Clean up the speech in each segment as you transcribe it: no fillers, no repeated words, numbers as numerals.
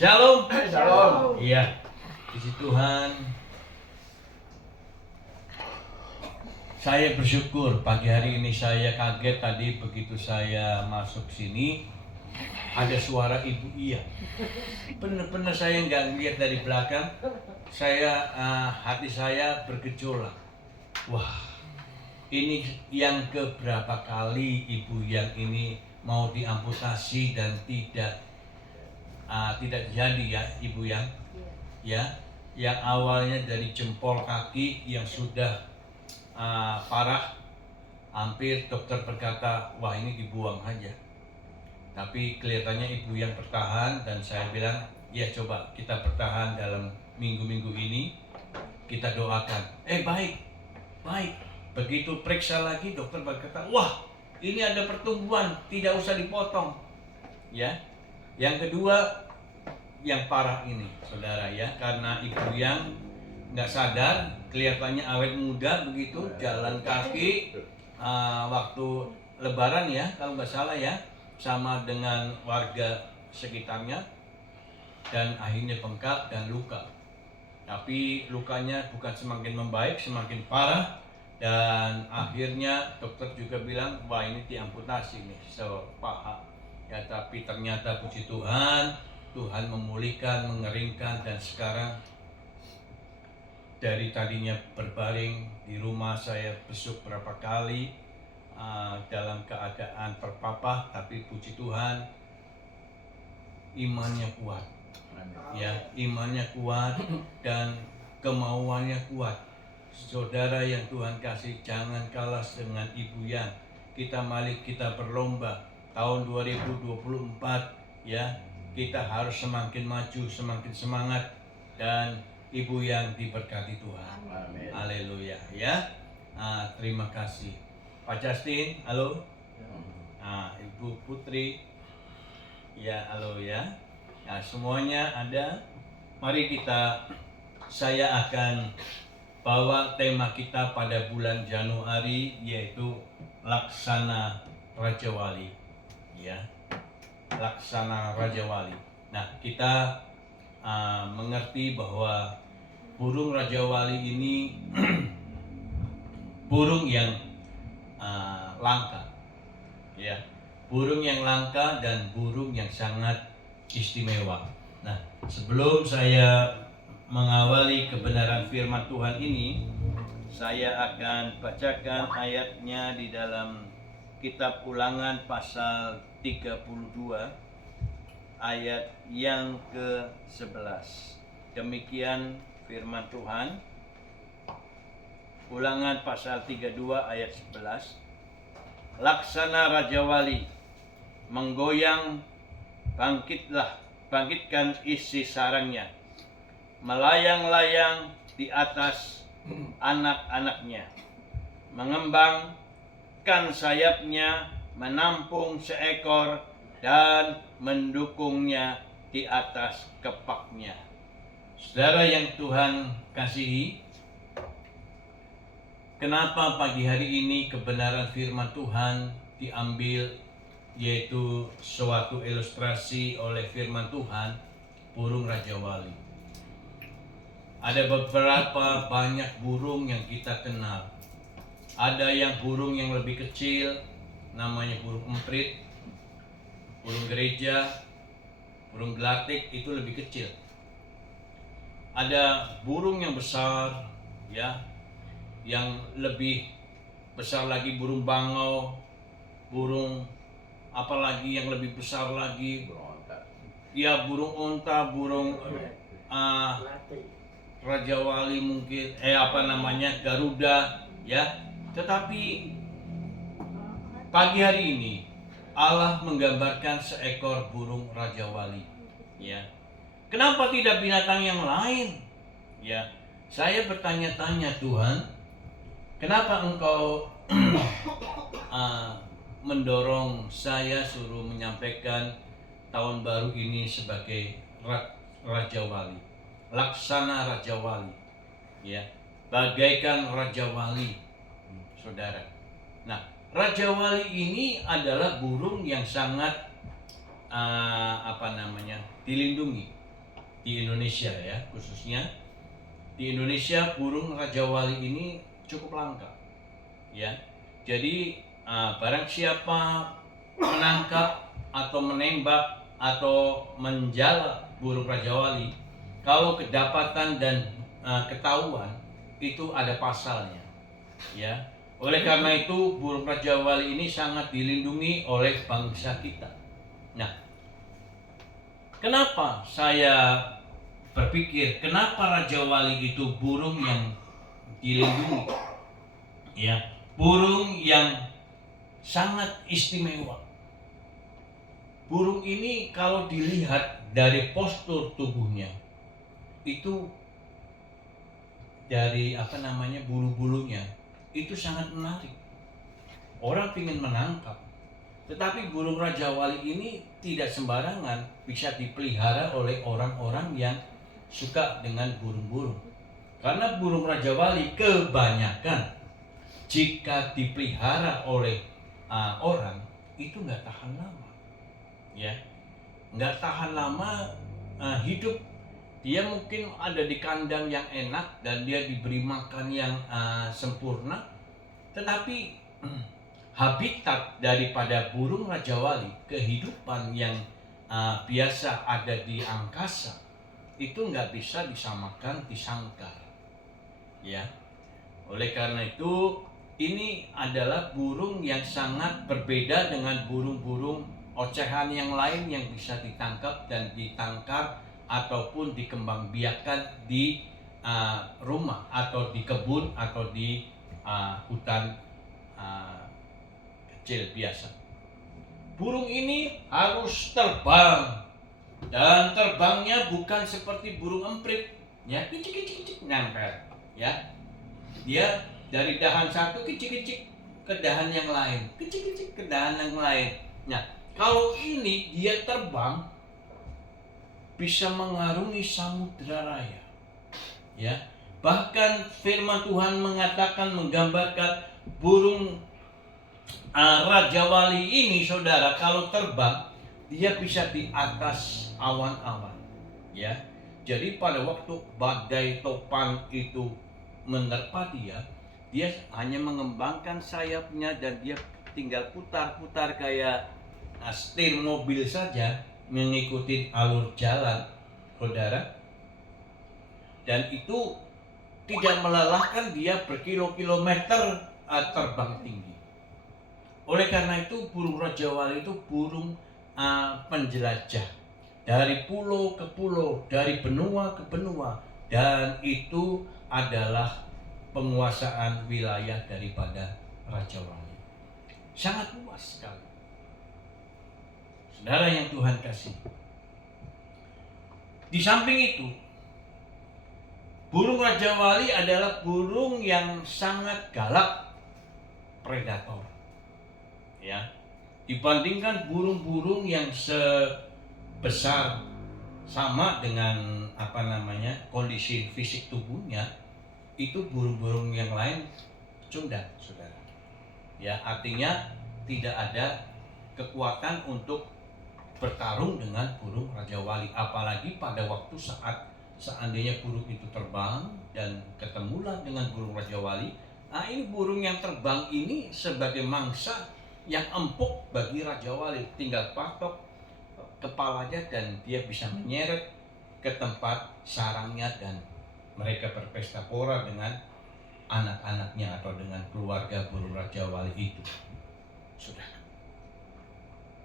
Shalom. Shalom. Iya, puji Tuhan. Saya bersyukur pagi hari ini saya kaget tadi begitu saya masuk sini ada suara Ibu Iya. Benar-benar saya nggak lihat dari belakang. Hati saya bergejolak. Wah, ini yang keberapa kali Ibu yang ini mau diamputasi dan tidak jadi ya Ibu ya, yang awalnya dari jempol kaki yang sudah parah, hampir dokter berkata wah ini dibuang aja, tapi kelihatannya Ibu yang bertahan dan saya bilang ya coba kita bertahan dalam minggu-minggu ini, kita doakan. Baik, begitu periksa lagi dokter berkata wah ini ada pertumbuhan, tidak usah dipotong ya. Yang kedua, yang parah ini, saudara ya, karena Ibu yang nggak sadar, kelihatannya awet muda begitu, jalan kaki waktu Lebaran ya, kalau nggak salah ya, sama dengan warga sekitarnya, dan akhirnya bengkak dan luka. Tapi lukanya bukan semakin membaik, semakin parah, dan akhirnya dokter juga bilang, wah ini diamputasi nih, ya, tapi ternyata puji Tuhan, Tuhan memulihkan, mengeringkan, dan sekarang dari tadinya berbaring di rumah saya besuk berapa kali dalam keadaan terpapah, tapi puji Tuhan imannya kuat, ya imannya kuat dan kemauannya kuat. Saudara yang Tuhan kasih, jangan kalah dengan Ibu yang kita berlomba. Tahun 2024 ya, kita harus semakin maju, semakin semangat, dan Ibu yang diberkati Tuhan. Amin. Haleluya ya. Terima kasih Pak Justin, halo. Ibu Putri, ya halo ya. Nah, semuanya ada. Mari saya akan bawa tema kita pada bulan Januari, yaitu Laksana Raja Wali. Ya, Laksana Raja Wali. Nah, kita mengerti bahwa burung Raja Wali ini burung yang langka, ya, burung yang langka dan burung yang sangat istimewa. Nah, sebelum saya mengawali kebenaran firman Tuhan ini, saya akan bacakan ayatnya di dalam Kitab Ulangan pasal 32 ayat yang ke-11. Demikian firman Tuhan. Ulangan pasal 32 ayat 11. Laksana Raja Wali, menggoyang, bangkitkan isi sarangnya, melayang-layang di atas anak-anaknya, mengembangkan sayapnya, menampung seekor dan mendukungnya di atas kepaknya. Saudara yang Tuhan kasihi, kenapa pagi hari ini kebenaran firman Tuhan diambil, yaitu suatu ilustrasi oleh firman Tuhan burung Raja Wali. Ada beberapa banyak burung yang kita kenal. Ada yang burung yang lebih kecil, namanya burung emprit, burung gereja, burung gelatik, itu lebih kecil. Ada burung yang besar, ya, yang lebih besar lagi burung bangau, burung apalagi yang lebih besar lagi, ya burung onta, burung Raja Wali mungkin, Garuda, ya. Tetapi pagi hari ini Allah menggambarkan seekor burung Raja Wali, ya. Kenapa tidak binatang yang lain? Ya, saya bertanya-tanya, Tuhan, kenapa Engkau mendorong saya suruh menyampaikan tahun baru ini sebagai Raja Wali, Laksana Raja Wali, ya, bagaikan Raja Wali, saudara. Nah, Raja Wali ini adalah burung yang sangat dilindungi. di Indonesia ya, khususnya di Indonesia burung Raja Wali ini cukup langka ya. Jadi barang siapa menangkap atau menembak atau menjala burung Raja Wali, kalau kedapatan dan ketahuan, itu ada pasalnya ya. Oleh karena itu burung Raja Wali ini sangat dilindungi oleh bangsa kita. Nah, kenapa saya berpikir kenapa Raja Wali itu burung yang dilindungi ya, burung yang sangat istimewa. Burung ini kalau dilihat dari postur tubuhnya itu, dari bulu-bulunya itu sangat menarik. Orang ingin menangkap. Tetapi burung Raja Wali ini tidak sembarangan bisa dipelihara oleh orang-orang yang suka dengan burung-burung. Karena burung Raja Wali kebanyakan jika dipelihara oleh orang itu nggak tahan lama, ya, nggak tahan lama hidup. Dia mungkin ada di kandang yang enak dan dia diberi makan yang sempurna, tetapi habitat daripada burung Raja Wali, kehidupan yang biasa ada di angkasa, itu nggak bisa disamakan di sangkar, ya. Oleh karena itu, ini adalah burung yang sangat berbeda dengan burung-burung ocehan yang lain yang bisa ditangkap dan ditangkar ataupun dikembangbiakkan di rumah atau di kebun atau di hutan kecil biasa. Burung ini harus terbang, dan terbangnya bukan seperti burung emprit, ya, kicik-kicik nempel, ya. Dia dari dahan satu kicik-kicik ke dahan yang lain, kicik-kicik ke dahan yang lain. Nah, kalau ini dia terbang bisa mengarungi samudra raya, ya. Bahkan firman Tuhan mengatakan, menggambarkan burung Raja Wali ini, saudara, kalau terbang dia bisa di atas awan-awan, ya. Jadi pada waktu badai topan itu menerpa dia hanya mengembangkan sayapnya dan dia tinggal putar-putar kayak setir mobil saja mengikuti alur jalan, saudara. Dan itu tidak melelahkan dia berkilo-kilometer terbang tinggi. Oleh karena itu burung Raja Wali itu burung penjelajah dari pulau ke pulau, dari benua ke benua, dan itu adalah penguasaan wilayah daripada Raja Wali. Sangat luas sekali, saudara yang Tuhan kasih. Di samping itu, burung Raja Wali adalah burung yang sangat galak, predator, ya. Dibandingkan burung-burung yang sebesar sama dengan kondisi fisik tubuhnya, itu burung-burung yang lain cundang, saudara. Ya, artinya tidak ada kekuatan untuk bertarung dengan burung Raja Wali, apalagi pada waktu saat seandainya burung itu terbang dan ketemulah dengan burung Raja Wali. Nah, ini burung yang terbang ini sebagai mangsa yang empuk bagi Raja Wali, tinggal patok kepalanya dan dia bisa menyeret ke tempat sarangnya dan mereka berpesta pora dengan anak-anaknya atau dengan keluarga burung Raja Wali itu. Sudah,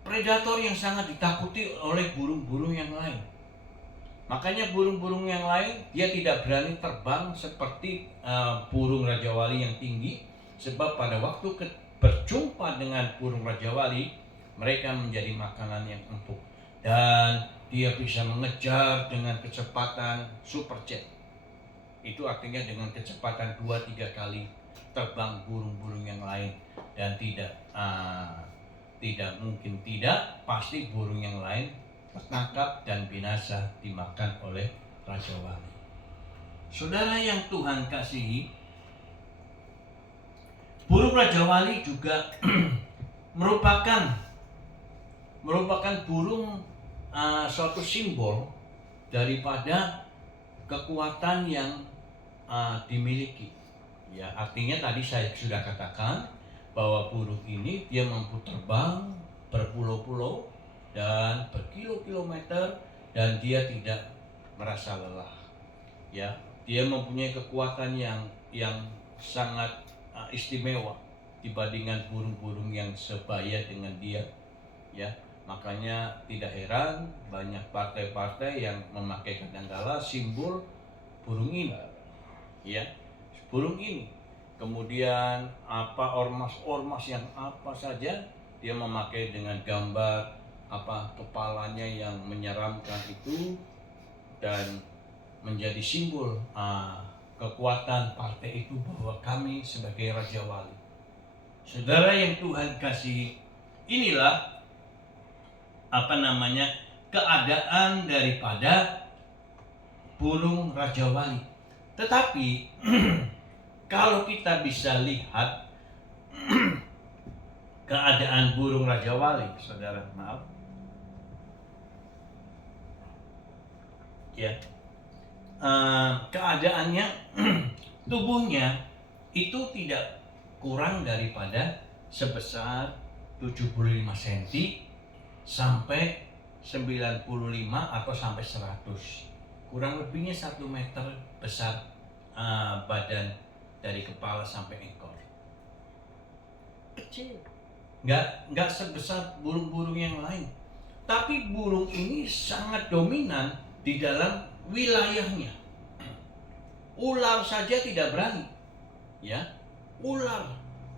predator yang sangat ditakuti oleh burung-burung yang lain. Makanya burung-burung yang lain dia tidak berani terbang seperti burung Raja Wali yang tinggi, sebab pada waktu berjumpa dengan burung Raja Wali, mereka menjadi makanan yang empuk dan dia bisa mengejar dengan kecepatan superjet. Itu artinya dengan kecepatan 2-3 kali terbang burung-burung yang lain, dan tidak mungkin tidak, pasti burung yang lain tertangkap dan binasa dimakan oleh Raja Wali. Saudara yang Tuhan kasihi, burung Raja Wali juga merupakan burung suatu simbol daripada kekuatan yang dimiliki. Ya, artinya tadi saya sudah katakan bahwa burung ini dia mampu terbang berpulau-pulau dan berkilo-kilometer dan dia tidak merasa lelah. Ya, dia mempunyai kekuatan yang sangat istimewa dibandingkan burung-burung yang sebaya dengan dia. Ya, makanya tidak heran banyak partai-partai yang memakai kadangkala simbol burung ini. Ya, burung ini. Kemudian ormas yang apa saja dia memakai dengan gambar kepalanya yang menyeramkan itu dan menjadi simbol kekuatan partai itu bahwa kami sebagai Raja Wali. Saudara yang Tuhan kasih, inilah keadaan daripada burung Raja Wali. Tetapi kalau kita bisa lihat keadaan burung Raja Wali, saudara, maaf. Ya. Keadaannya tubuhnya itu tidak kurang daripada sebesar 75 cm sampai 95 atau sampai 100. Kurang lebihnya 1 meter besar badan dari kepala sampai ekor. Kecil. Nggak sebesar burung-burung yang lain. Tapi burung ini sangat dominan di dalam wilayahnya. Ular saja tidak berani. Ya. Ular,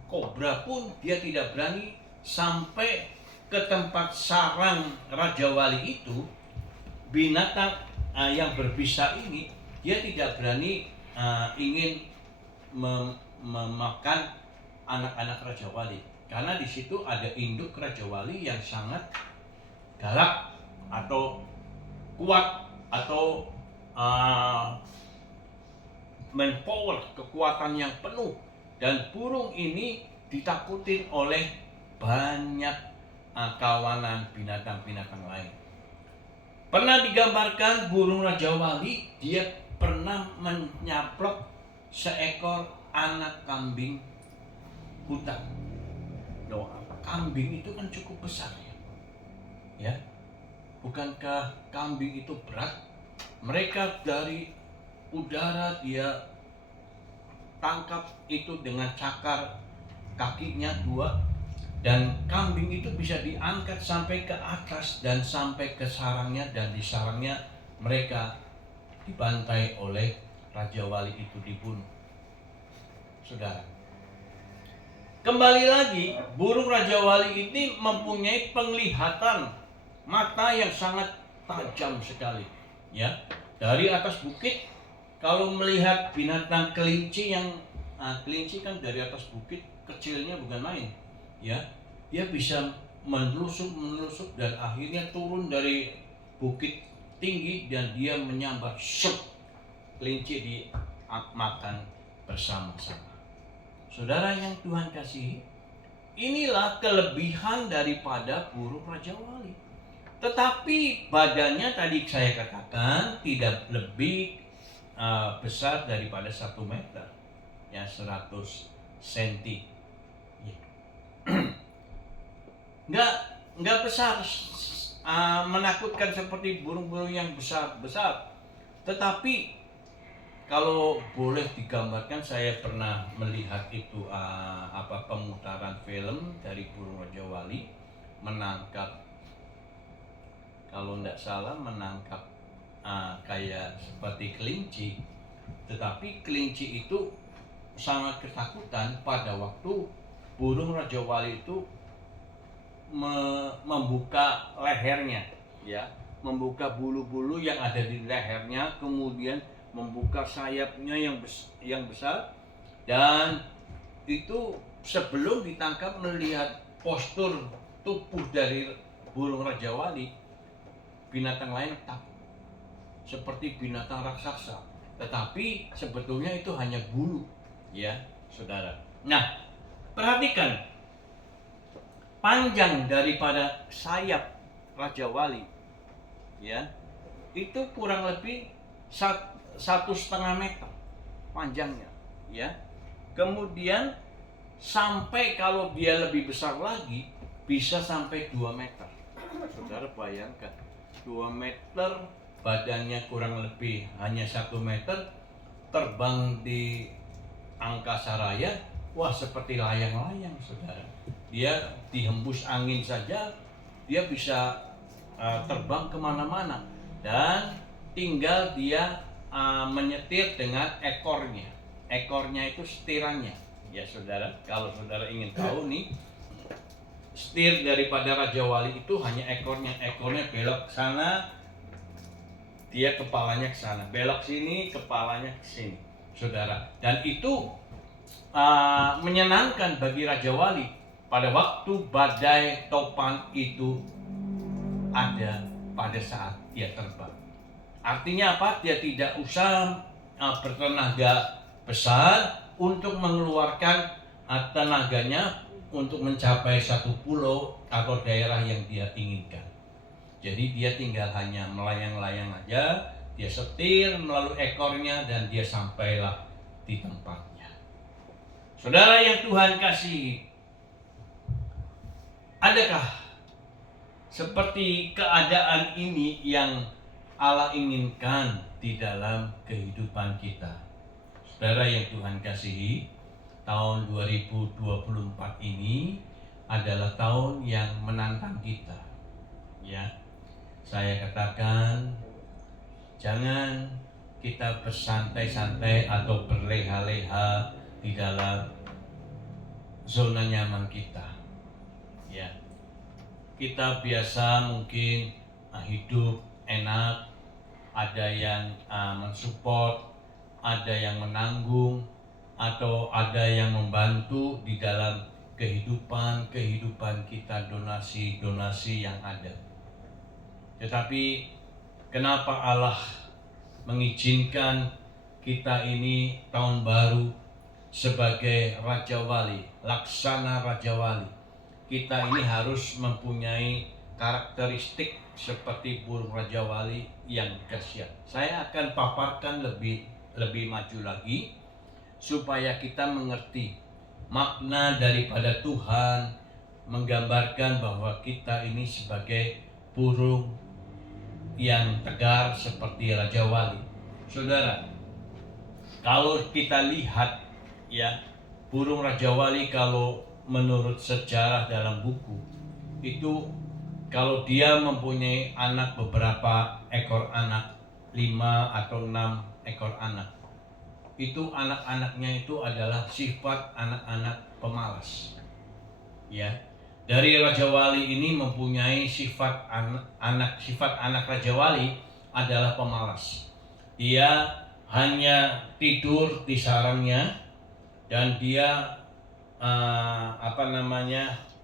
kobra pun dia tidak berani sampai ke tempat sarang Raja Wali itu. Binatang yang berbisa ini dia tidak berani ingin memakan anak-anak Raja Wali, karena di situ ada induk Raja Wali yang sangat galak atau kuat atau manpower, kekuatan yang penuh, dan burung ini ditakutin oleh banyak kawanan binatang-binatang lain. Pernah digambarkan burung Raja Wali dia pernah menyaplok seekor anak kambing hutan. Loh, kambing itu kan cukup besar ya. Bukankah kambing itu berat? Mereka dari udara dia tangkap itu dengan cakar kakinya 2, dan kambing itu bisa diangkat sampai ke atas dan sampai ke sarangnya, dan di sarangnya mereka dibantai oleh Raja Wali itu, dibunuh. Saudara, kembali lagi, burung Raja Wali ini mempunyai penglihatan mata yang sangat tajam sekali. Ya, dari atas bukit kalau melihat binatang kelinci yang kelinci kan dari atas bukit kecilnya bukan main. Ya, dia bisa menelusuk dan akhirnya turun dari bukit tinggi dan dia menyambar kelinci dimakan bersama-sama. Saudara yang Tuhan kasihi, inilah kelebihan daripada burung Raja Wali. Tetapi badannya tadi saya katakan tidak lebih besar daripada 1 meter, ya 100 cm. Nggak besar menakutkan seperti burung-burung yang besar-besar. Tetapi kalau boleh digambarkan, saya pernah melihat itu pemutaran film dari burung Raja Wali menangkap, kalau tidak salah menangkap kayak seperti kelinci. Tetapi kelinci itu sangat ketakutan pada waktu burung Raja Wali itu membuka lehernya, ya, membuka bulu-bulu yang ada di lehernya, kemudian membuka sayapnya yang besar, dan itu sebelum ditangkap melihat postur tubuh dari burung Raja Wali, binatang lain takut seperti binatang raksasa, tetapi sebetulnya itu hanya bulu, ya saudara. Nah, perhatikan panjang daripada sayap Raja Wali, ya, itu kurang lebih 1,5 meter panjangnya, ya. Kemudian sampai kalau dia lebih besar lagi bisa sampai 2 meter. Saudara bayangkan, 2 meter, badannya kurang lebih hanya 1 meter, terbang di angkasa raya. Wah, seperti layang-layang, saudara. Dia dihembus angin saja, dia bisa terbang kemana-mana. Dan tinggal dia menyetir dengan ekornya. Ekornya itu setirannya. Ya saudara, kalau saudara ingin tahu nih, setir daripada Raja Wali itu hanya ekornya. Ekornya belok ke sana, dia kepalanya ke sana. Belok sini, kepalanya ke sini, saudara. Dan itu menyenangkan bagi Raja Wali pada waktu badai topan itu ada pada saat dia terbang. Artinya apa? Dia tidak usah bertenaga besar untuk mengeluarkan tenaganya untuk mencapai satu pulau atau daerah yang dia inginkan. Jadi dia tinggal hanya melayang-layang aja, dia setir melalui ekornya dan dia sampailah di tempatnya. Saudara yang Tuhan kasihi, adakah seperti keadaan ini yang Allah inginkan di dalam kehidupan kita? Saudara yang Tuhan kasihi, tahun 2024 ini adalah tahun yang menantang kita. Ya, saya katakan jangan kita bersantai-santai atau berleha-leha di dalam zona nyaman kita. Ya, kita biasa mungkin hidup enak, ada yang mensupport, ada yang menanggung, atau ada yang membantu di dalam kehidupan kita, donasi yang ada. Tetapi kenapa Allah mengizinkan kita ini tahun baru sebagai Raja Wali, laksana Raja Wali? Kita ini harus mempunyai karakteristik seperti burung Raja Wali yang dahsyat. Saya akan paparkan lebih maju lagi supaya kita mengerti makna daripada Tuhan menggambarkan bahwa kita ini sebagai burung yang tegar seperti Raja Wali. Saudara, kalau kita lihat ya, burung Raja Wali kalau menurut sejarah dalam buku itu, kalau dia mempunyai anak, beberapa ekor anak, 5 atau 6 ekor anak, itu anak-anaknya itu adalah sifat anak-anak pemalas. Ya, dari Raja Wali ini mempunyai sifat anak Raja Wali adalah pemalas. Dia hanya tidur di sarangnya dan dia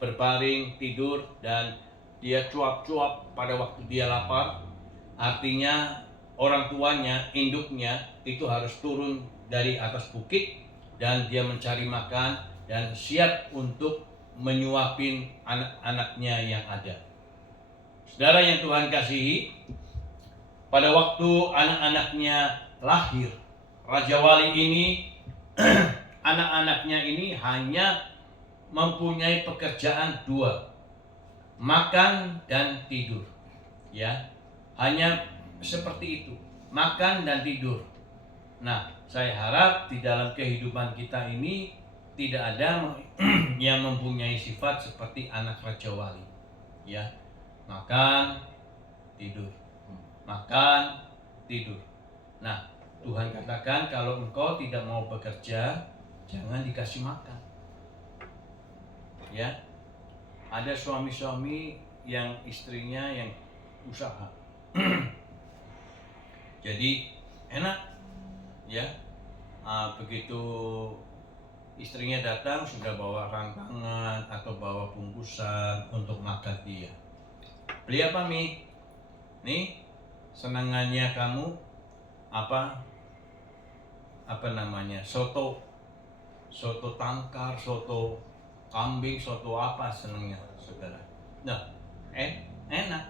berbaring tidur dan dia cuap-cuap pada waktu dia lapar. Artinya orang tuanya, induknya itu harus turun dari atas bukit dan dia mencari makan dan siap untuk menyuapin anak-anaknya yang ada. Saudara yang Tuhan kasihi, pada waktu anak-anaknya lahir, Raja Wali ini anak-anaknya ini hanya mempunyai pekerjaan 2, makan dan tidur. Ya, hanya seperti itu, makan dan tidur. Nah, saya harap di dalam kehidupan kita ini tidak ada yang mempunyai sifat seperti anak Raja Wali. Ya, makan, tidur, makan, tidur. Nah, Tuhan katakan kalau engkau tidak mau bekerja, jangan dikasih makan. Ya, ada suami-suami yang istrinya yang usaha. Jadi enak, ya. Begitu istrinya datang sudah bawa rantangan atau bawa bungkusan untuk makan dia. Beli apa, Mi? Nih, senangannya kamu apa namanya? Soto tangkar, soto kambing, soto apa senangnya saudara. Nah, enak.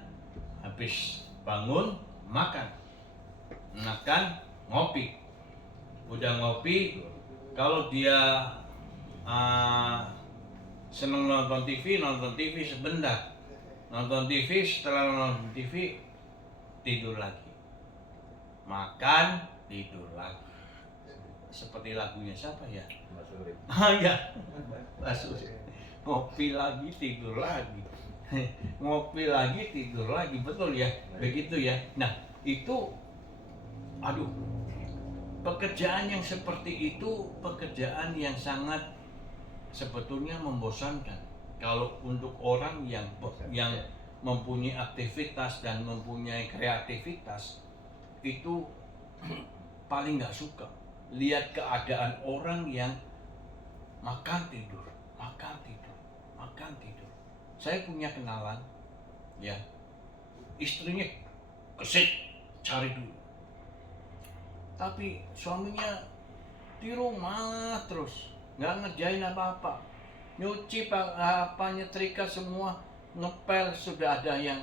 Habis bangun makan, ngopi. Udah ngopi, kalau dia seneng nonton TV sebentar, setelah nonton TV tidur lagi, makan tidur lagi. Seperti lagunya siapa ya? Ya, ngopi lagi tidur lagi, ngopi lagi tidur lagi, betul ya, begitu ya. Nah itu, aduh, pekerjaan yang seperti itu pekerjaan yang sangat sebetulnya membosankan. Kalau untuk orang yang mempunyai aktivitas dan mempunyai kreativitas, itu paling nggak suka lihat keadaan orang yang makan tidur. Saya punya kenalan, ya, istrinya kesik cari duit, tapi suaminya di rumah terus, nggak ngerjain apa-apa, nyuci nyetrika semua, ngepel sudah ada yang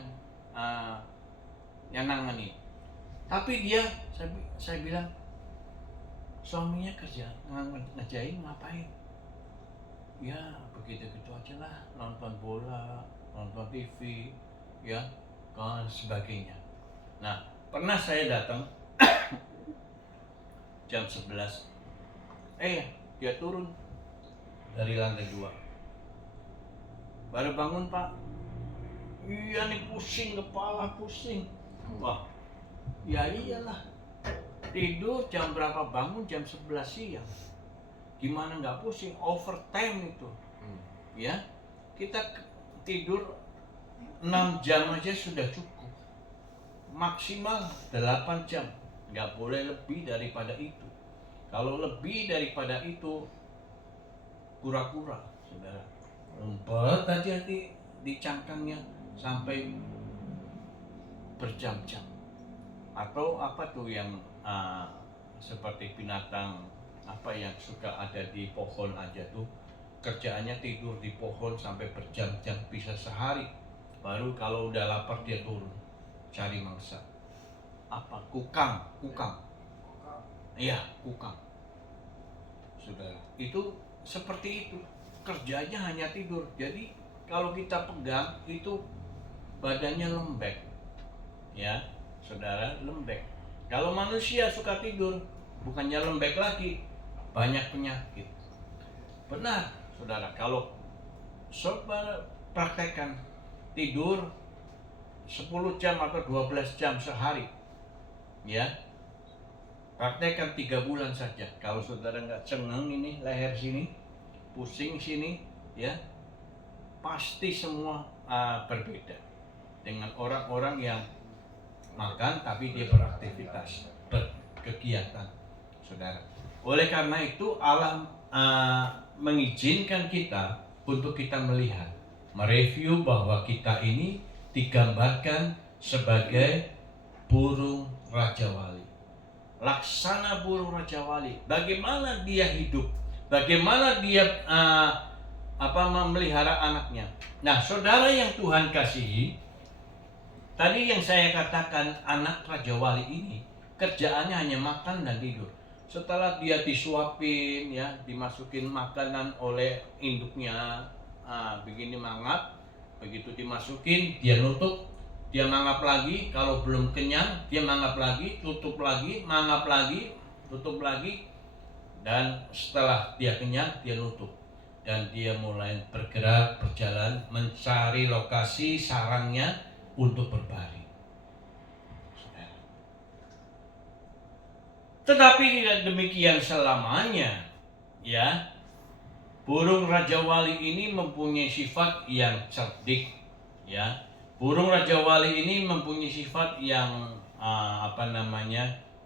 nangani. Tapi dia, saya bilang, suaminya kerja, ngerjain ngapain? Ya begitu-gitu aja lah, nonton bola, nonton TV, ya, dan sebagainya. Nah, pernah saya datang jam 11, dia turun dari lantai 2. Baru bangun, Pak. Iya nih, pusing, kepala pusing. Wah, ya iyalah, tidur jam berapa, bangun jam 11 siang. Gimana nggak pusing? Overtime itu, ya. Kita tidur 6 jam aja sudah cukup, maksimal 8 jam, nggak boleh lebih daripada itu. Kalau lebih daripada itu, kura-kura, saudara, ngumpet aja di cangkangnya sampai berjam-jam. Atau apa tuh yang seperti binatang apa yang suka ada di pohon aja tuh, kerjaannya tidur di pohon sampai berjam-jam, bisa sehari. Baru kalau udah lapar dia turun cari mangsa. Apa? Kukang. Iya, kukang. Saudara, itu seperti itu. Kerjanya hanya tidur. Jadi kalau kita pegang itu badannya lembek. Ya, saudara, lembek. Kalau manusia suka tidur, bukannya lembek lagi, banyak penyakit. Benar, saudara, kalau saudara praktekkan tidur 10 jam atau 12 jam sehari, ya, praktekkan 3 bulan saja. Kalau saudara nggak cengeng ini, leher sini, pusing sini, ya, pasti semua berbeda dengan orang-orang yang makan tapi dia beraktivitas, berkegiatan, saudara. Oleh karena itu Allah mengizinkan kita untuk kita melihat, mereview bahwa kita ini digambarkan sebagai burung Raja Wali. Laksana burung Raja Wali. Bagaimana dia hidup? Bagaimana dia memelihara anaknya? Nah, saudara yang Tuhan kasihi, tadi yang saya katakan, anak Raja Wali ini kerjaannya hanya makan dan tidur. Setelah dia disuapin, ya, dimasukin makanan oleh induknya, begini mangap, begitu dimasukin dia nutup, dia mangap lagi. Kalau belum kenyang dia mangap lagi, tutup lagi, mangap lagi, tutup lagi, dan setelah dia kenyang dia nutup, dan dia mulai bergerak, berjalan, mencari lokasi sarangnya untuk berbaring. Tetapi tidak demikian selamanya, ya. Burung Raja Wali ini mempunyai sifat yang cerdik, ya. Burung Raja Wali ini mempunyai sifat yang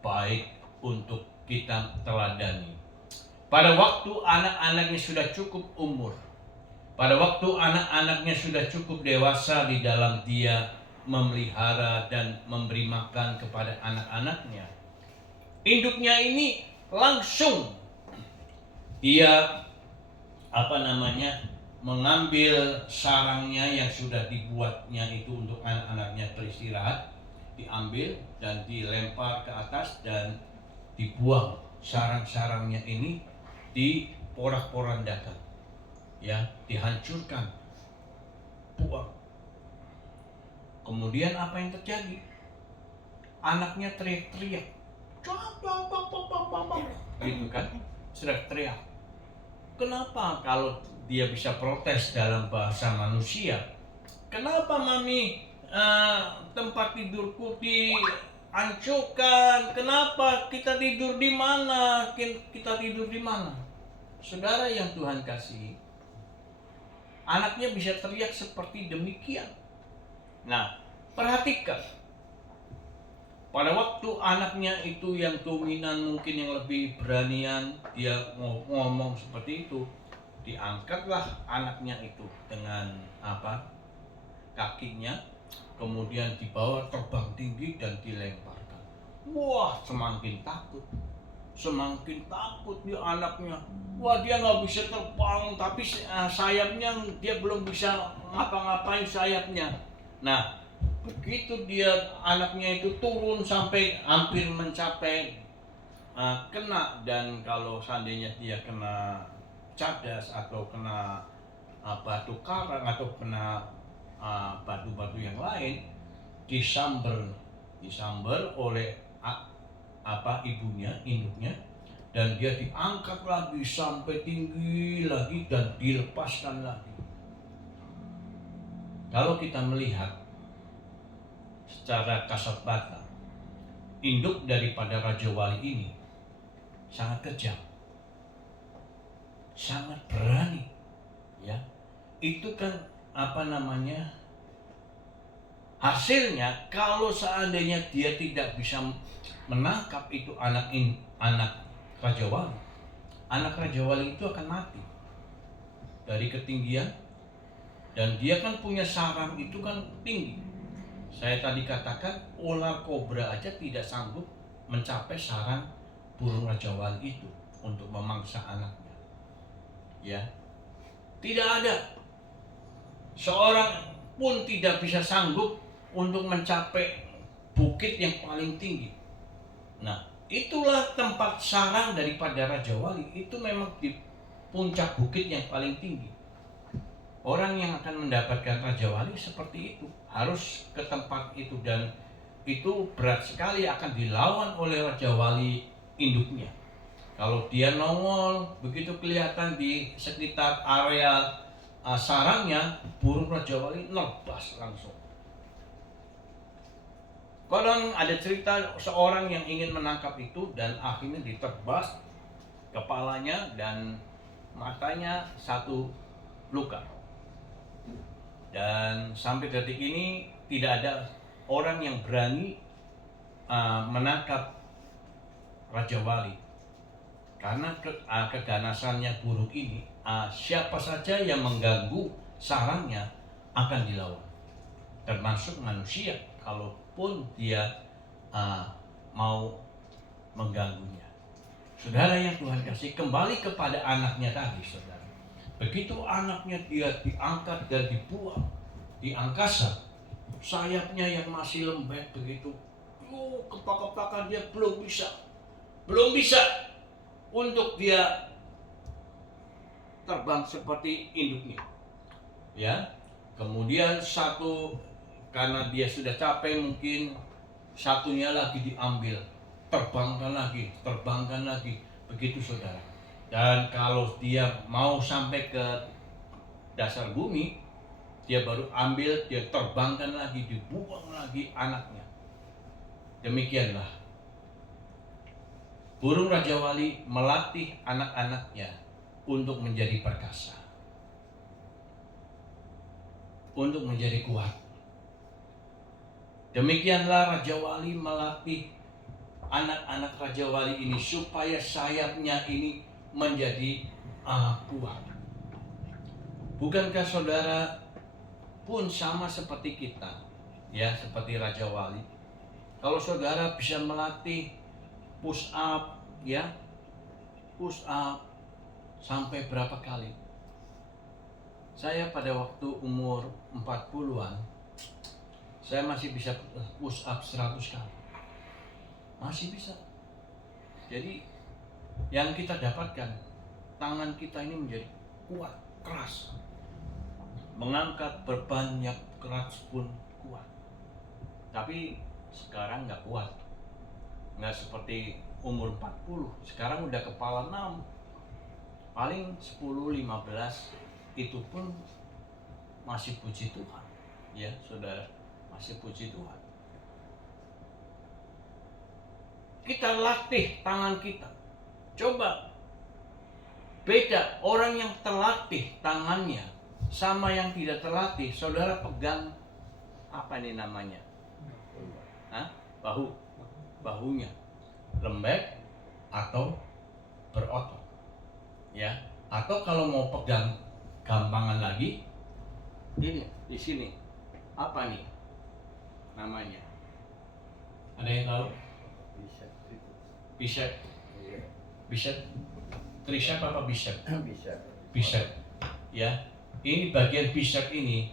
baik untuk kita teladani. Pada waktu anak-anaknya sudah cukup umur, pada waktu anak-anaknya sudah cukup dewasa di dalam dia memelihara dan memberi makan kepada anak-anaknya, induknya ini langsung dia mengambil sarangnya yang sudah dibuatnya itu untuk anak-anaknya beristirahat, diambil dan dilempar ke atas dan dibuang. Sarang-sarangnya ini diporak-porandakan, ya, dihancurkan, buang. Kemudian apa yang terjadi? Anaknya teriak-teriak, gitu kan, teriak-teriak. Kenapa? Kalau dia bisa protes dalam bahasa manusia, kenapa mami tempat tidurku dihancurkan? Kenapa kita tidur di mana? Kita tidur di mana? Saudara yang Tuhan kasih, anaknya bisa teriak seperti demikian. Nah, perhatikan. Pada waktu anaknya itu yang dominan, mungkin yang lebih beranian, dia ngomong seperti itu, diangkatlah anaknya itu dengan kakinya, kemudian dibawa terbang tinggi dan dilemparkan. Wah, semakin takut dia anaknya. Wah, dia nggak bisa terbang, tapi sayapnya dia belum bisa ngapa-ngapain sayapnya. Nah, begitu anaknya itu turun sampai hampir mencapai kena, dan kalau seandainya dia kena cadas atau kena batu karang atau kena batu-batu yang lain, disamber oleh ibunya, induknya, dan dia diangkat lagi sampai tinggi lagi dan dilepaskan lagi. Kalau kita melihat secara kasat mata, induk daripada Raja Wali ini sangat kejam, sangat berani, ya. Itu kan hasilnya kalau seandainya dia tidak bisa menangkap itu anak Raja Wali, anak Raja Wali itu akan mati dari ketinggian, dan dia kan punya sarang itu kan tinggi. Saya tadi katakan ular kobra aja tidak sanggup mencapai sarang burung Raja Wali itu untuk memangsa anaknya. Ya, tidak ada seorang pun tidak bisa sanggup untuk mencapai bukit yang paling tinggi. Nah, itulah tempat sarang daripada Raja Wali, itu memang di puncak bukit yang paling tinggi. Orang yang akan mendapatkan Raja Wali seperti itu harus ke tempat itu, dan itu berat sekali akan dilawan oleh Raja Wali induknya. Kalau dia nongol begitu kelihatan di sekitar area sarangnya, burung Raja Wali nebas langsung. Kadang ada cerita seorang yang ingin menangkap itu dan akhirnya ditebas kepalanya dan matanya satu luka. Dan sampai detik ini tidak ada orang yang berani menangkap Raja Wali, karena keganasannya burung ini. Siapa saja yang mengganggu sarangnya akan dilawan, termasuk manusia kalaupun dia mau mengganggunya. Saudara yang Tuhan kasih, kembali kepada anaknya tadi, saudara. Begitu anaknya dia diangkat dan dibuang di angkasa, sayapnya yang masih lembek begitu, kepak-kepakan dia belum bisa untuk dia terbang seperti induknya. Ya, kemudian karena dia sudah capek, mungkin satunya lagi diambil, terbangkan lagi, begitu saudara. Dan kalau dia mau sampai ke dasar bumi, dia baru ambil, dia terbangkan lagi, dibuang lagi anaknya. Demikianlah burung Raja Wali melatih anak-anaknya untuk menjadi perkasa, untuk menjadi kuat. Demikianlah Raja Wali melatih anak-anak Raja Wali ini supaya sayapnya ini menjadi kuat. Bukankah saudara pun sama seperti kita, ya, seperti Raja Wali? Kalau saudara bisa melatih push up, ya, push up sampai berapa kali? Saya pada waktu umur 40-an, Saya masih bisa push up 100 kali. Masih bisa. Jadi yang kita dapatkan, tangan kita ini menjadi kuat, keras. Mengangkat berbanyak keras pun kuat. Tapi sekarang nggak kuat. Nggak seperti umur 40. Sekarang udah kepala 6. Paling 10-15 itu pun masih puji Tuhan. Ya, saudara, masih puji Tuhan. Kita latih tangan kita. Coba beda orang yang terlatih tangannya sama yang tidak terlatih. Saudara pegang apa ini namanya? Hah? Bahunya lembek atau berotot. Ya, atau kalau mau pegang gampangan lagi, ini di sini apa nih namanya? Ada yang tahu? Bicep. Bicep. Tricep apa bicep? Bicep. Ya, ini bagian bicep ini.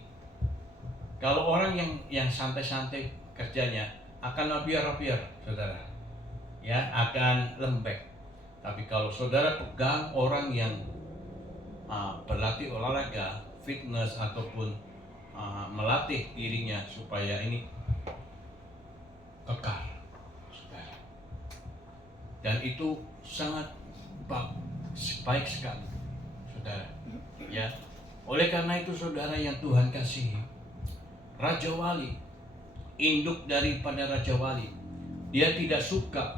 Kalau orang yang santai-santai kerjanya akan rapiar, saudara. Ya, akan lembek. Tapi kalau saudara pegang orang yang berlatih olahraga, fitness ataupun melatih dirinya supaya ini kekar, saudara. Dan itu sangat baik sekali, saudara. Ya, oleh karena itu saudara yang Tuhan kasihi, Raja Wali, induk daripada Raja Wali, dia tidak suka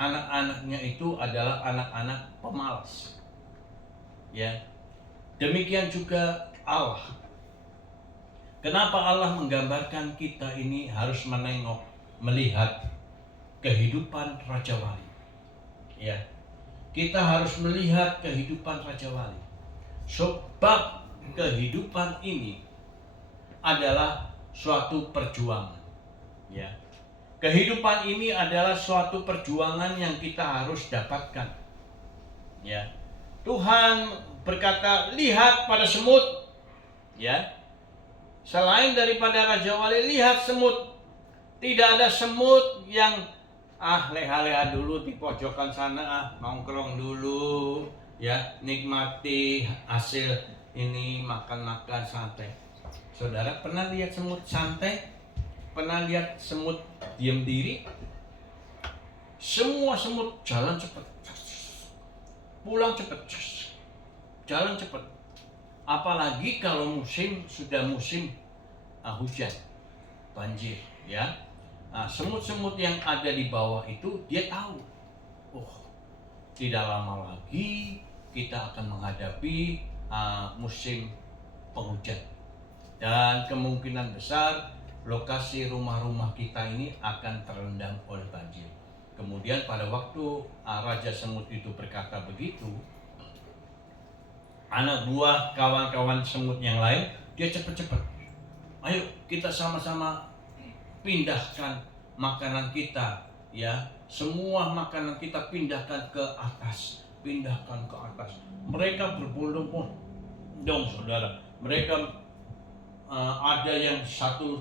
anak-anaknya itu adalah anak-anak pemalas. Ya, demikian juga Allah. Kenapa Allah menggambarkan kita ini harus melihat kehidupan Raja Wali? Ya, kita harus melihat kehidupan Raja Wali. Sebab kehidupan ini adalah suatu perjuangan. Ya. Kehidupan ini adalah suatu perjuangan yang kita harus dapatkan. Ya. Tuhan berkata, lihat pada semut. Ya. Selain daripada Raja Wali, lihat semut. Tidak ada semut yang leha-leha dulu di pojokan sana, nongkrong dulu, ya, nikmati hasil ini, makan-makan santai. Saudara pernah lihat semut santai? Pernah lihat semut diam diri? Semua semut jalan cepat, pulang cepat, jalan cepat. Apalagi kalau sudah musim hujan, banjir, ya. Semut-semut yang ada di bawah itu dia tahu, tidak lama lagi kita akan menghadapi musim penghujan, dan kemungkinan besar lokasi rumah-rumah kita ini akan terendam oleh banjir. Kemudian pada waktu Raja Semut itu berkata begitu, anak buah kawan-kawan semut yang lain, dia cepat-cepat, ayo kita sama-sama pindahkan makanan kita, ya, semua makanan kita pindahkan ke atas, pindahkan ke atas. Mereka berbondong-bondong, saudara. Mereka ada yang satu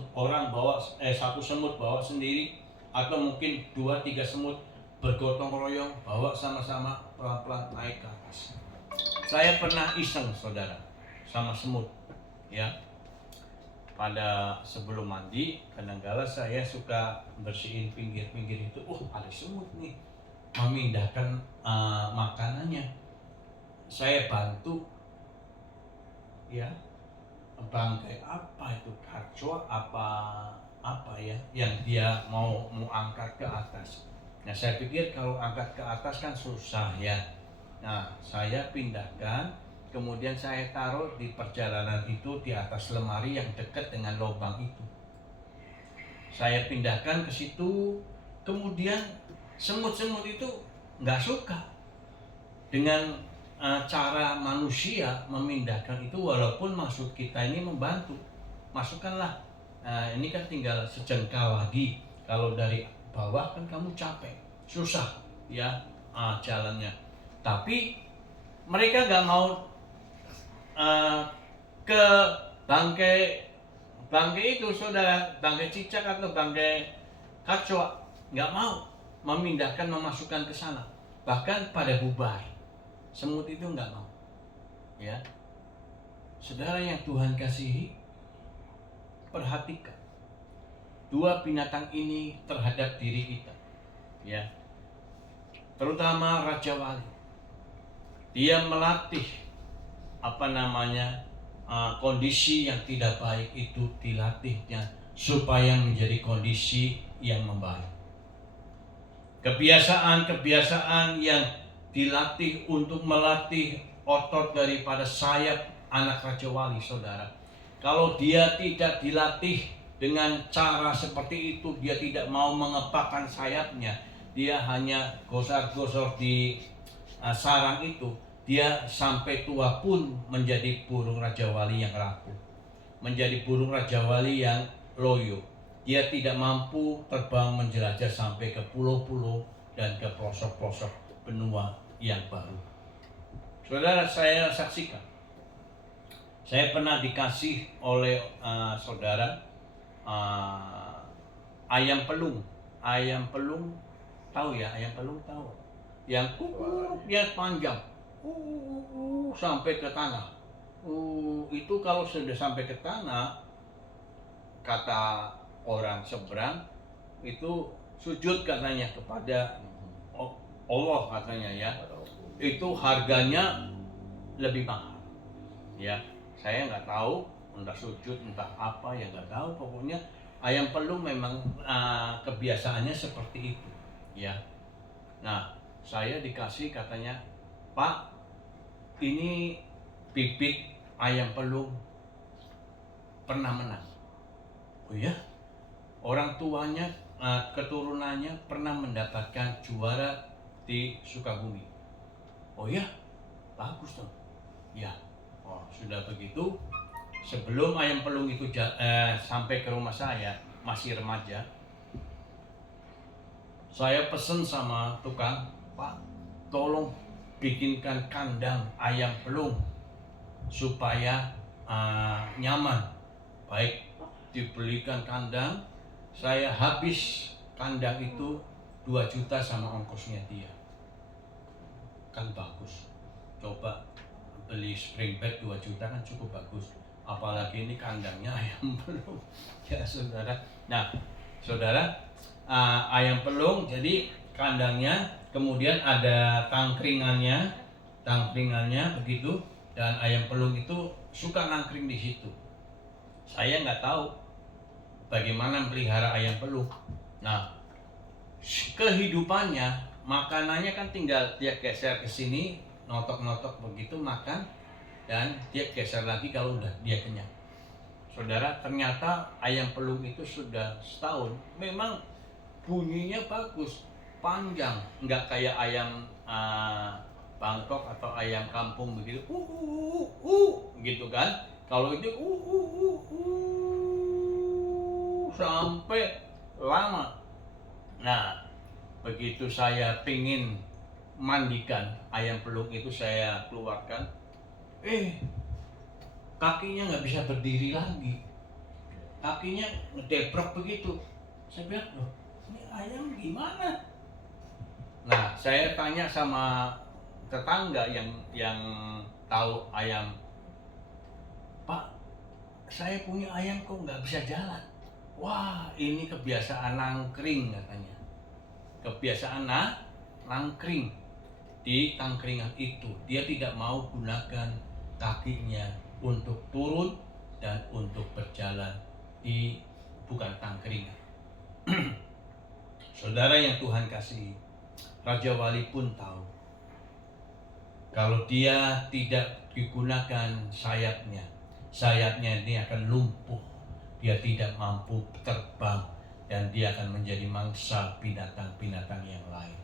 semut bawa sendiri, atau mungkin 2-3 semut bergotong royong bawa sama-sama pelan-pelan naik ke atas. Saya pernah iseng, saudara, sama semut, ya. Pada sebelum mandi, kadang-kala saya suka bersihin pinggir-pinggir itu. Ada semut nih, memindahkan makanannya. Saya bantu, ya. Bangkai apa itu, kacau apa ya yang dia mau angkat ke atas. Nah, saya pikir kalau angkat ke atas kan susah, ya. Nah, saya pindahkan, kemudian saya taruh di perjalanan itu di atas lemari yang dekat dengan lubang itu. Saya pindahkan ke situ, kemudian semut-semut itu nggak suka dengan cara manusia memindahkan itu, walaupun maksud kita ini membantu. Masukkanlah, ini kan tinggal sejengkal lagi. Kalau dari bawah kan kamu capek, susah, ya, jalannya. Tapi mereka nggak mau ke bangkai Bangkai itu saudara, bangkai cicak atau bangkai kacau nggak mau memindahkan, memasukkan ke sana. Bahkan pada bubar, semut itu nggak mau. Ya, saudara yang Tuhan kasihi, perhatikan dua binatang ini terhadap diri kita. Ya, terutama Raja Wali. Dia melatih kondisi yang tidak baik itu dilatihnya supaya menjadi kondisi yang membaik. Kebiasaan yang dilatih untuk melatih otot daripada sayap anak Raja Wali, saudara. Kalau dia tidak dilatih dengan cara seperti itu, dia tidak mau mengepakkan sayapnya, dia hanya gosor-gosor di sarang itu, dia sampai tua pun menjadi burung Raja Wali yang rapuh, menjadi burung Raja Wali yang loyo. Dia tidak mampu terbang menjelajah sampai ke pulau-pulau dan ke pelosok-pelosok benua yang baru. Saudara, saya saksikan, saya pernah dikasih oleh saudara ayam pelung. Ayam pelung, tahu ya, ayam pelung tahu? Yang dia panjang, sampai ke tanah. Itu kalau sudah sampai ke tanah, kata orang seberang itu sujud katanya kepada Allah katanya ya. Itu harganya lebih mahal. Ya, saya nggak tahu, entah sujud entah apa ya, nggak tahu. Pokoknya ayam pelung memang kebiasaannya seperti itu. Ya, nah saya dikasih katanya, Pak, ini bibit ayam pelung pernah menang. Oh ya, orang tuanya, keturunannya pernah mendapatkan juara di Sukabumi. Oh ya, bagus dong. Ya, oh sudah begitu. Sebelum ayam pelung itu sampai ke rumah saya, masih remaja, saya pesen sama tukang, Pak, tolong bikinkan kandang ayam pelung supaya nyaman. Baik, dibelikan kandang. Saya habis kandang itu 2 juta sama ongkosnya dia. Kan bagus. Coba beli spring bed 2 juta kan cukup bagus. Apalagi ini kandangnya ayam pelung. Ya saudara. Nah, saudara, ayam pelung jadi kandangnya, kemudian ada tangkringannya begitu, dan ayam pelung itu suka nangkring di situ. Saya nggak tahu bagaimana melihara ayam pelung. Nah, kehidupannya, makanannya kan tinggal dia geser ke sini, notok-notok begitu makan, dan dia geser lagi kalau udah dia kenyang. Saudara, ternyata ayam pelung itu sudah setahun, memang bunyinya bagus, panjang, nggak kayak ayam Bangkok atau ayam kampung begitu, gitu kan. Kalau itu sampai lama. Nah, begitu saya pingin mandikan ayam pelung itu, saya keluarkan, kakinya nggak bisa berdiri lagi, kakinya ngedebrok begitu. Saya bilang, loh, ini ayam gimana? Nah, saya tanya sama tetangga yang tahu ayam, Pak, saya punya ayam kok nggak bisa jalan. Wah, ini kebiasaan nangkring katanya. Kebiasaan nangkring di tangkringan itu. Dia tidak mau gunakan kakinya untuk turun dan untuk berjalan di bukan tangkringan. Saudara yang Tuhan kasih, Raja Wali pun tahu kalau dia tidak digunakan sayapnya ini akan lumpuh. Dia tidak mampu terbang dan dia akan menjadi mangsa binatang-binatang yang lain.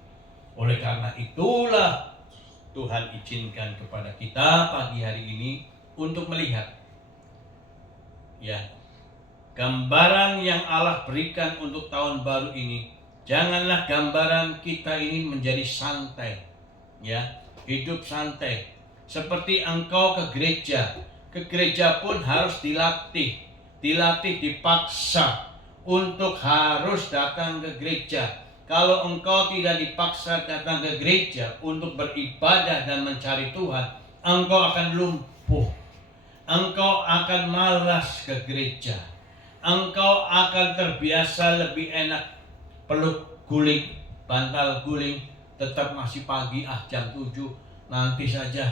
Oleh karena itulah Tuhan izinkan kepada kita pagi hari ini untuk melihat ya, gambaran yang Allah berikan untuk tahun baru ini. Janganlah gambaran kita ini menjadi santai, ya, hidup santai. Seperti engkau ke gereja pun harus dilatih. dilatih, dipaksa untuk harus datang ke gereja. Kalau engkau tidak dipaksa datang ke gereja untuk beribadah dan mencari Tuhan, engkau akan lumpuh. Engkau akan malas ke gereja. Engkau akan terbiasa lebih enak peluk guling, bantal guling, tetap masih pagi, jam 7, nanti saja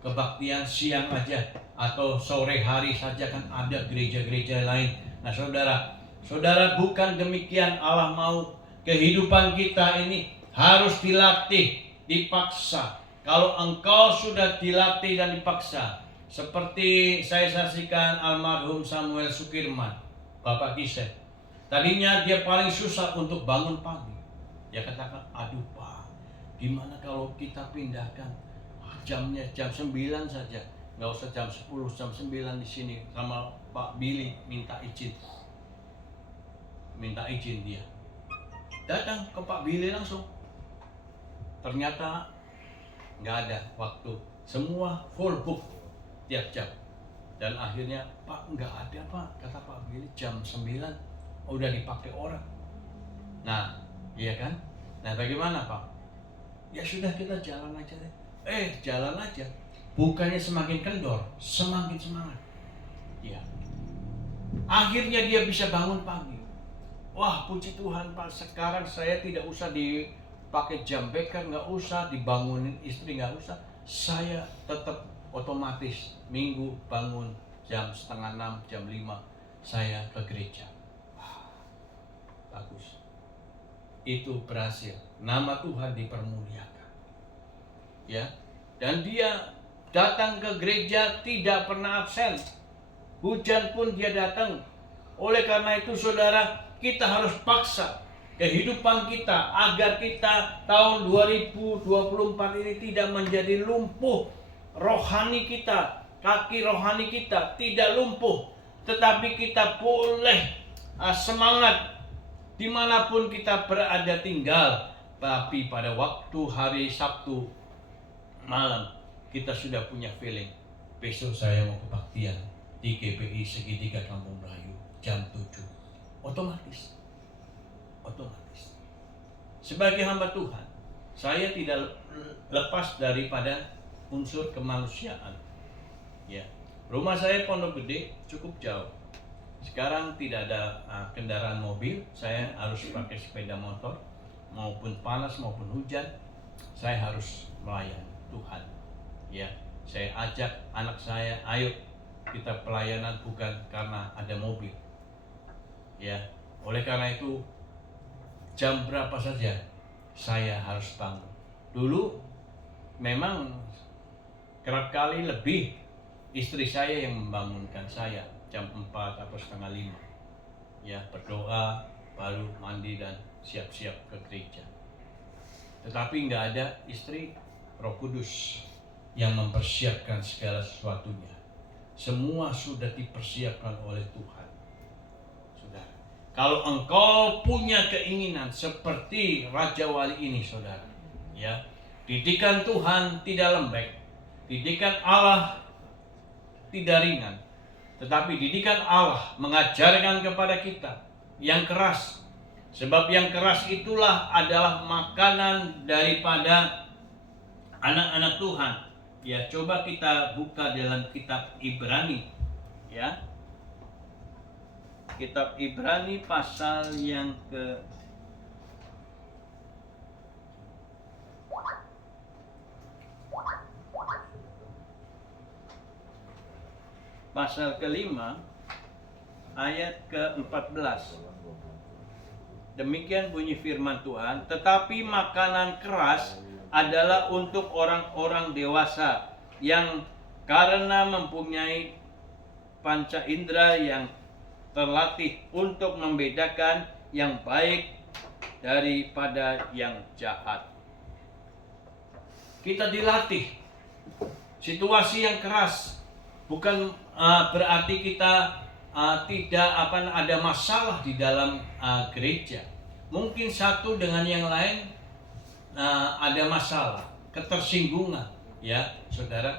kebaktian siang aja atau sore hari saja, kan ada gereja-gereja lain. Nah saudara, bukan demikian Allah mau. Kehidupan kita ini harus dilatih, dipaksa. Kalau engkau sudah dilatih dan dipaksa, seperti saya saksikan almarhum Samuel Sukirman, Bapak Kisah, tadinya dia paling susah untuk bangun pagi. Dia katakan, aduh Pak, gimana kalau kita pindahkan jamnya jam 9 saja, nggak usah jam 10, jam 9 di sini. Sama Pak Billy minta izin dia. Datang ke Pak Billy langsung. Ternyata nggak ada waktu, semua full book tiap jam. Dan akhirnya, Pak, nggak ada Pak, kata Pak Billy, jam 9 udah dipakai orang. Nah, iya kan? Nah, bagaimana Pak? Ya sudah, kita jalan aja deh. Jalan aja. Bukannya semakin kendor, semakin semangat. Ya. Akhirnya dia bisa bangun pagi. Wah, puji Tuhan Pak, sekarang saya tidak usah dipakai jam beker, nggak usah dibangunin istri, nggak usah. Saya tetap otomatis minggu bangun jam 5:30, jam 5 saya ke gereja. Wah, bagus. Itu berhasil. Nama Tuhan dipermuliakan. Ya, dan dia datang ke gereja tidak pernah absen. Hujan pun dia datang. Oleh karena itu saudara, kita harus paksa kehidupan kita agar kita tahun 2024 ini tidak menjadi lumpuh. Rohani kita, kaki rohani kita tidak lumpuh, tetapi kita boleh semangat dimanapun kita berada tinggal. Tapi pada waktu hari Sabtu malam, kita sudah punya feeling, besok saya mau kebaktian di GPI Segitiga Kampung Melayu jam 7. Otomatis. Sebagai hamba Tuhan, saya tidak lepas daripada unsur kemanusiaan. Ya, rumah saya Pondok Gede cukup jauh. Sekarang tidak ada kendaraan mobil, saya harus pakai sepeda motor. Maupun panas maupun hujan, saya harus melayani Tuhan. Ya, saya ajak anak saya, ayo kita pelayanan bukan karena ada mobil. Ya, oleh karena itu jam berapa saja saya harus bangun. Dulu memang kerap kali lebih istri saya yang membangunkan saya jam 4 atau setengah 5. Ya, berdoa, baru mandi dan siap-siap ke gereja. Tetapi nggak ada istri, Roh Kudus yang mempersiapkan segala sesuatunya. Semua sudah dipersiapkan oleh Tuhan. Saudara, kalau engkau punya keinginan seperti Raja Wali ini, saudara, ya, didikan Tuhan tidak lembek, didikan Allah tidak ringan, tetapi didikan Allah mengajarkan kepada kita yang keras. Sebab yang keras itulah adalah makanan daripada anak-anak Tuhan. Ya, coba kita buka dalam kitab Ibrani, ya. Kitab Ibrani pasal yang pasal ke-5 ayat ke-14. Demikian bunyi firman Tuhan, tetapi makanan keras adalah untuk orang-orang dewasa yang karena mempunyai panca indera yang terlatih untuk membedakan yang baik daripada yang jahat. Kita dilatih. Situasi yang keras bukan berarti kita tidak ada masalah di dalam gereja. Mungkin satu dengan yang lain ada masalah, ketersinggungan, ya saudara.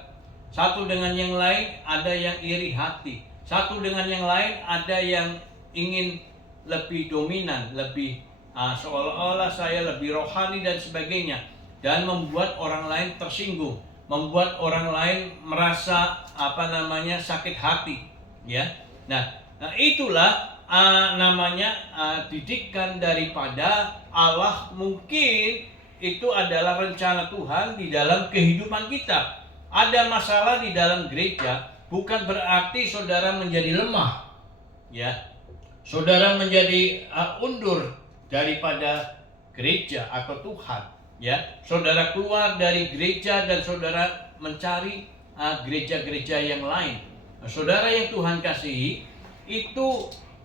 Satu dengan yang lain ada yang iri hati. satu dengan yang lain, ada yang ingin lebih dominan, lebih seolah-olah saya lebih rohani dan sebagainya, dan membuat orang lain tersinggung, membuat orang lain merasa sakit hati, ya. Nah, itulah namanya didikan daripada Allah. Mungkin itu adalah rencana Tuhan di dalam kehidupan kita. Ada masalah di dalam gereja bukan berarti saudara menjadi lemah, ya. Saudara menjadi undur daripada gereja atau Tuhan, ya. Saudara keluar dari gereja dan saudara mencari gereja-gereja yang lain. Saudara yang Tuhan kasihi, itu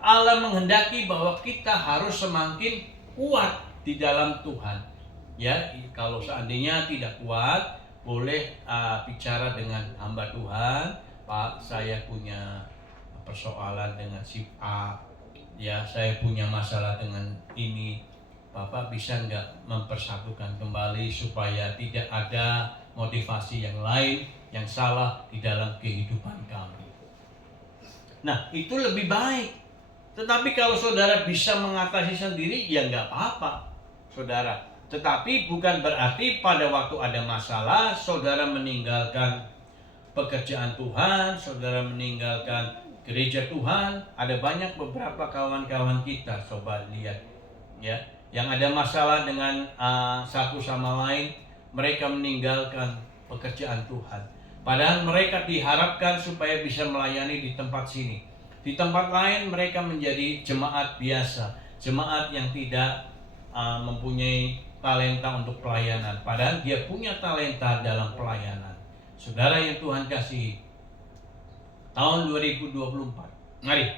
Allah menghendaki bahwa kita harus semakin kuat di dalam Tuhan, ya. Kalau seandainya tidak kuat, boleh bicara dengan hamba Tuhan. Pak, saya punya persoalan dengan si A, ya, saya punya masalah dengan ini. Bapak bisa nggak mempersatukan kembali supaya tidak ada motivasi yang lain yang salah di dalam kehidupan kami. Nah, itu lebih baik. Tetapi kalau saudara bisa mengatasi sendiri, ya nggak apa-apa, saudara. Tetapi bukan berarti pada waktu ada masalah, saudara meninggalkan pekerjaan Tuhan, saudara meninggalkan gereja Tuhan. Ada banyak beberapa kawan-kawan kita, coba lihat, ya, yang ada masalah dengan satu sama lain, mereka meninggalkan pekerjaan Tuhan. Padahal mereka diharapkan supaya bisa melayani di tempat sini. Di tempat lain mereka menjadi jemaat biasa, jemaat yang tidak mempunyai talenta untuk pelayanan. Padahal dia punya talenta dalam pelayanan. Saudara yang Tuhan kasihi, tahun 2024, mari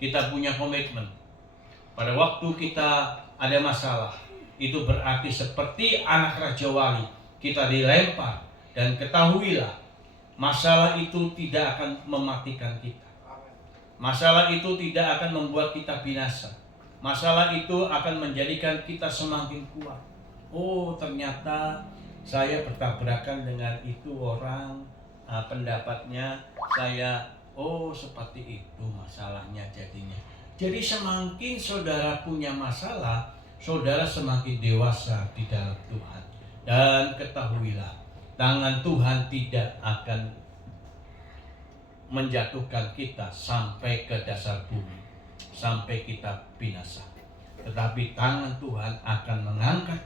kita punya komitmen. Pada waktu kita ada masalah, itu berarti seperti anak Raja Wali, kita dilempar, dan ketahuilah, masalah itu tidak akan mematikan kita. Masalah itu tidak akan membuat kita binasa. Masalah itu akan menjadikan kita semakin kuat. Oh, ternyata saya bertabrakan dengan itu orang, pendapatnya saya, oh seperti itu masalahnya jadinya. Jadi semakin saudara punya masalah, saudara semakin dewasa di dalam Tuhan. Dan ketahuilah, tangan Tuhan tidak akan menjatuhkan kita sampai ke dasar bumi, sampai kita binasa. Tetapi tangan Tuhan akan mengangkat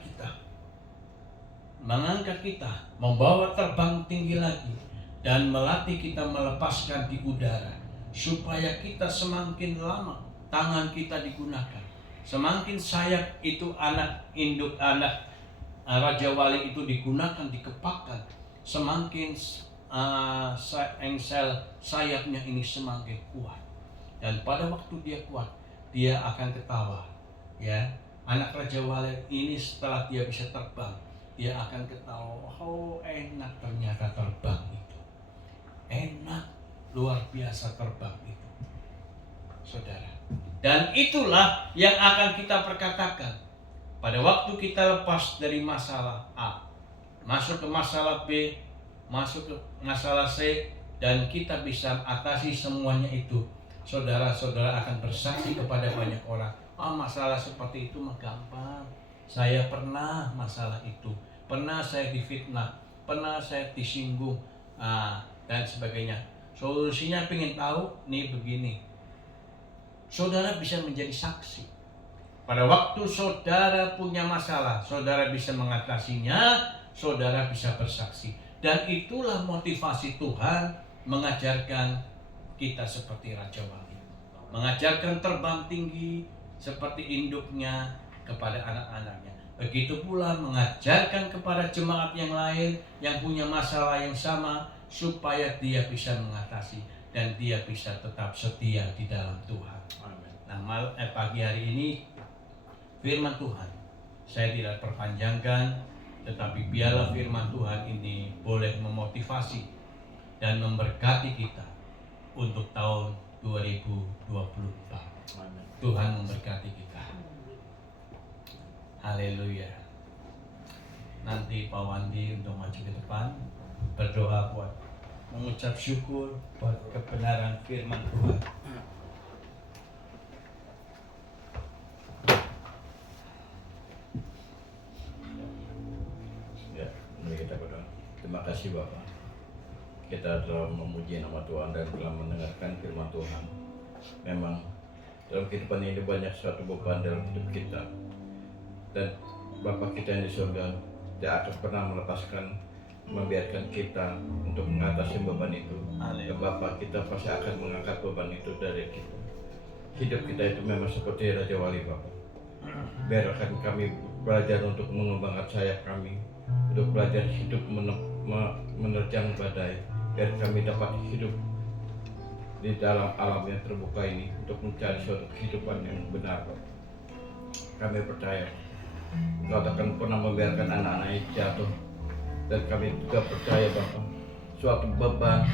kita, membawa terbang tinggi lagi, dan melatih kita melepaskan di udara, supaya kita semakin lama tangan kita digunakan. Semakin sayap itu anak induk, anak Raja Wali itu digunakan, dikepakkan, semakin engsel sayapnya ini semakin kuat. Dan pada waktu dia kuat, dia akan ketawa, ya. Anak Raja Wali ini setelah dia bisa terbang, dia akan ketawa, oh enak ternyata terbang itu. Enak, luar biasa terbang itu, saudara. Dan itulah yang akan kita perkatakan pada waktu kita lepas dari masalah A, masuk ke masalah B, masuk ke masalah C, dan kita bisa atasi semuanya itu. Saudara-saudara akan bersaksi kepada banyak orang, masalah seperti itu mah gampang. Saya pernah masalah itu, pernah saya difitnah, pernah saya disinggung, dan sebagainya. Solusinya pengen tahu, nih begini. Saudara bisa menjadi saksi. Pada waktu saudara punya masalah, saudara bisa mengatasinya, saudara bisa bersaksi. Dan itulah motivasi Tuhan mengajarkan kita seperti Raja Wali, mengajarkan terbang tinggi seperti induknya kepada anak-anaknya. Begitu pula mengajarkan kepada jemaat yang lain yang punya masalah yang sama, supaya dia bisa mengatasi dan dia bisa tetap setia di dalam Tuhan. Amin. Nah, pagi hari ini firman Tuhan saya tidak perpanjangkan, tetapi biarlah firman Tuhan ini boleh memotivasi dan memberkati kita untuk tahun 2024. Amin. Tuhan memberkati kita. Haleluya. Nanti Pak Wandi untuk maju ke depan berdoa buat mengucap syukur buat kebenaran firman Tuhan. Ya, mari kita berdoa. Terima kasih Bapak. Kita telah memuji nama Tuhan dan telah mendengarkan firman Tuhan. Memang dalam kehidupan ini banyak suatu beban dalam hidup kita. Dan Bapa kita yang di surga tidak akan pernah membiarkan kita untuk mengatasi beban itu. Amin. Dan Bapa kita pasti akan mengangkat beban itu dari kita. Hidup kita itu memang seperti Raja Wali Bapa. Biarkan kami belajar untuk mengembangkan sayap kami, untuk belajar hidup menerjang badai, biar kami dapat hidup di dalam alam yang terbuka ini untuk mencari suatu kehidupan yang benar. Kami percaya Engkau takkan pernah membiarkan anak-anak jatuh, dan kami juga percaya Bapak suatu beban